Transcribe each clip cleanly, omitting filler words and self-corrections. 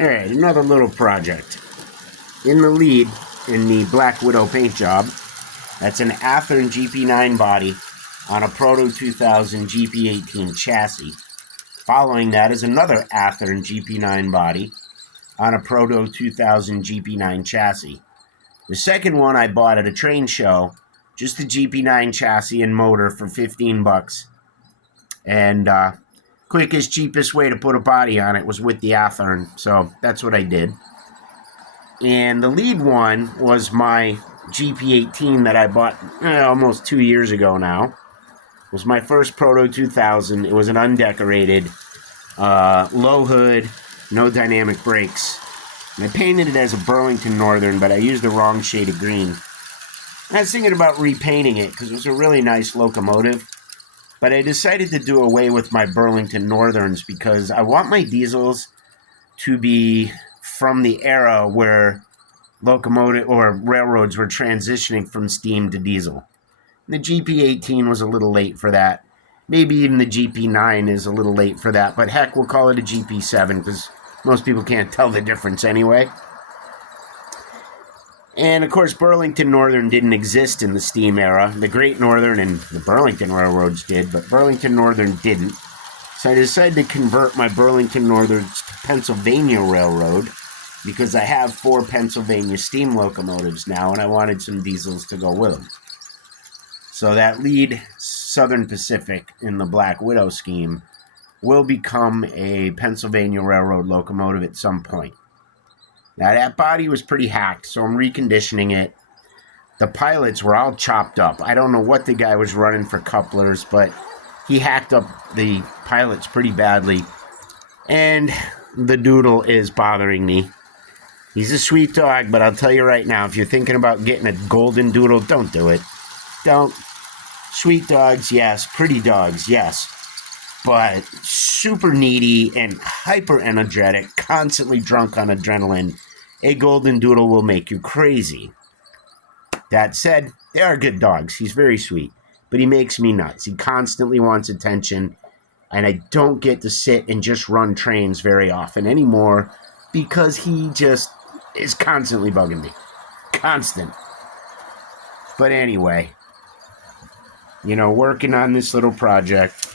Alright, another little project. In the lead, in the Black Widow paint job, that's an Athearn GP9 body on a Proto 2000 GP18 chassis. Following that is another Athearn GP9 body on a Proto 2000 GP9 chassis. The second one I bought at a train show, just the GP9 chassis and motor for 15 bucks. And quickest, cheapest way to put a body on it was with the Athearn, so that's what I did. And the lead one was my GP18 that I bought almost 2 years ago now. It was my first Proto 2000. It was an undecorated, low hood, no dynamic brakes. And I painted it as a Burlington Northern, but I used the wrong shade of green. I was thinking about repainting it because it was a really nice locomotive. But I decided to do away with my Burlington Northerns because I want my diesels to be from the era where locomotive or railroads were transitioning from steam to diesel. The GP18 was a little late for that. Maybe even the GP9 is a little late for that, but heck, we'll call it a GP7 because most people can't tell the difference anyway. And of course, Burlington Northern didn't exist in the steam era. The Great Northern and the Burlington Railroads did, but Burlington Northern didn't. So I decided to convert my Burlington Northerns to Pennsylvania Railroad because I have 4 Pennsylvania steam locomotives now, and I wanted some diesels to go with them. So that lead Southern Pacific in the Black Widow scheme will become a Pennsylvania Railroad locomotive at some point. Now, that body was pretty hacked, so I'm reconditioning it. The pilots were all chopped up. I don't know what the guy was running for couplers, but he hacked up the pilots pretty badly. And the doodle is bothering me. He's a sweet dog, but I'll tell you right now, if you're thinking about getting a golden doodle, don't do it. Don't. Sweet dogs, yes. Pretty dogs, yes. But super needy and hyper energetic, constantly drunk on adrenaline, a golden doodle will make you crazy. That said, they are good dogs. He's very sweet, but he makes me nuts. He constantly wants attention, and I don't get to sit and just run trains very often anymore because he just is constantly bugging me. Constant. But anyway, working on this little project,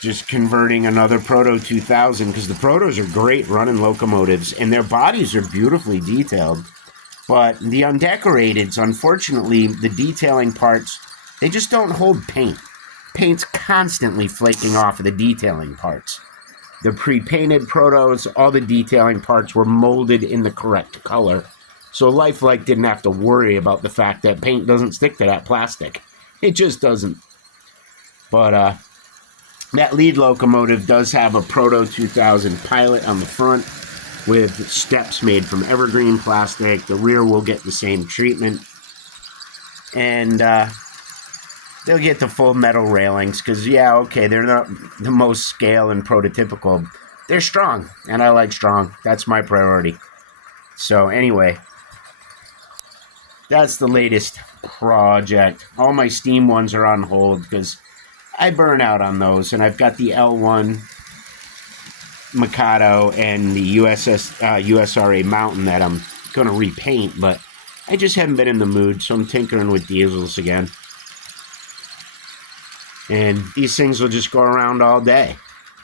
just converting another Proto 2000 because the Protos are great running locomotives and their bodies are beautifully detailed. But the undecorateds, unfortunately, the detailing parts, they just don't hold paint. Paint's constantly flaking off of the detailing parts. The pre-painted Protos, all the detailing parts were molded in the correct color. So Lifelike didn't have to worry about the fact that paint doesn't stick to that plastic. It just doesn't. But, that lead locomotive does have a Proto 2000 pilot on the front with steps made from evergreen plastic. The rear will get the same treatment. And they'll get the full metal railings because, they're not the most scale and prototypical. They're strong, and I like strong. That's my priority. So anyway, that's the latest project. All my steam ones are on hold because I burn out on those, and I've got the L1 Mikado and the USRA Mountain that I'm going to repaint, but I just haven't been in the mood, so I'm tinkering with diesels again. And these things will just go around all day.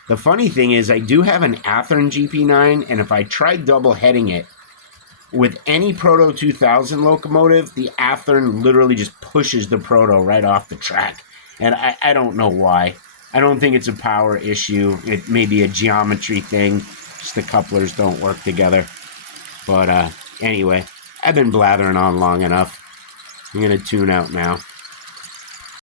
The funny thing is I do have an Athearn GP9, and if I try double heading it with any Proto 2000 locomotive, the Athearn literally just pushes the Proto right off the track. And I don't know why. I don't think it's a power issue. It may be a geometry thing. Just the couplers don't work together. But anyway, I've been blathering on long enough. I'm going to tune out now.